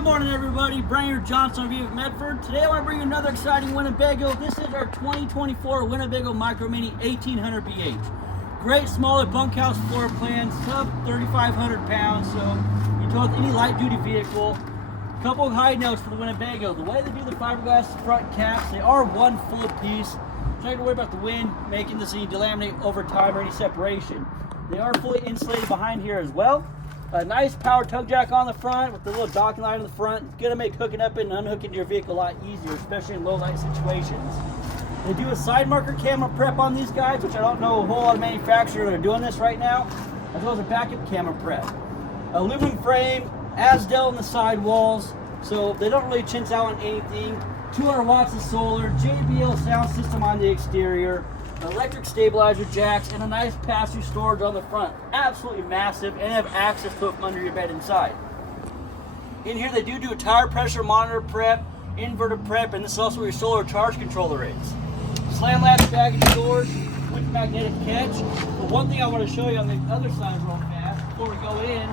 Good morning, everybody. Brian Johnson of Medford. Today I want to bring you another exciting Winnebago. This is our 2024 Winnebago Micro Minnie 1800 BH. Great smaller bunkhouse floor plan, sub 3,500 pounds, so you tow with any light duty vehicle. Couple of high notes for the Winnebago. The way they do the fiberglass front caps, they are one full piece. So you don't have to worry about the wind making this any delaminate over time or any separation. They are fully insulated behind here as well. A nice power tug jack on the front with the little docking line on the front. It's going to make hooking up and unhooking your vehicle a lot easier, especially in low light situations. They do a side marker camera prep on these guys, which I don't know a whole lot of manufacturers that are doing this right now, as well as a backup camera prep. Aluminum frame, Asdel on the side walls, so they don't really chintz out on anything. 200 watts of solar, JBL sound system on the exterior, electric stabilizer jacks, and a nice pass-through storage on the front. Absolutely massive, and have access to it from under your bed inside. In here they do a tire pressure monitor prep, inverter prep, and this is also where your solar charge controller is. Slam latch baggage doors with magnetic catch. But one thing I want to show you on the other side real fast before we go in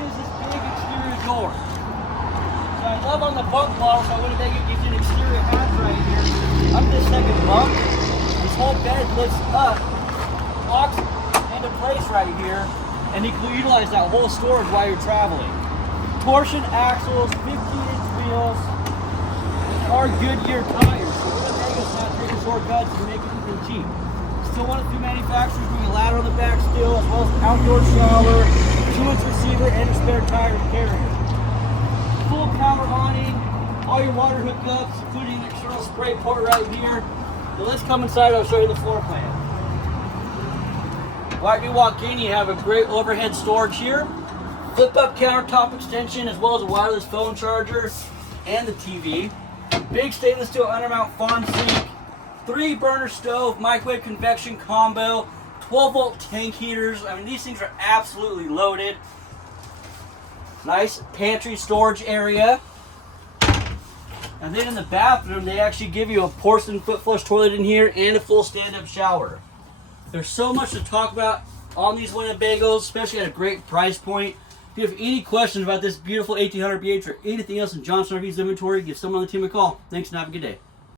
is this big exterior door. So I love on the bunk models how Winnebago gives you an exterior hatch right here. Up this second bunk. This whole bed lifts up, locks into place right here, and you can utilize that whole storage while you're traveling. Torsion axles, 15-inch wheels, are Goodyear tires, so Winnebago's not taking shortcuts and making anything cheap. Still one of the few manufacturers doing a ladder on the back still, as well as outdoor shower, 2-inch receiver, and a spare tire carrier. Full power awning, all your water hookups, including an external spray port right here. Now let's come inside, I'll show you the floor plan. Right when you walk in, you have a great overhead storage here. Flip up countertop extension, as well as a wireless phone charger and the TV. Big stainless steel undermount farm sink. 3-burner stove, microwave convection combo, 12-volt tank heaters. I mean, these things are absolutely loaded. Nice pantry storage area. And then in the bathroom, they actually give you a porcelain foot flush toilet in here and a full stand-up shower. There's so much to talk about on these Winnebagos, especially at a great price point. If you have any questions about this beautiful 1800 BH or anything else in Johnson RV's inventory, give someone on the team a call. Thanks and have a good day.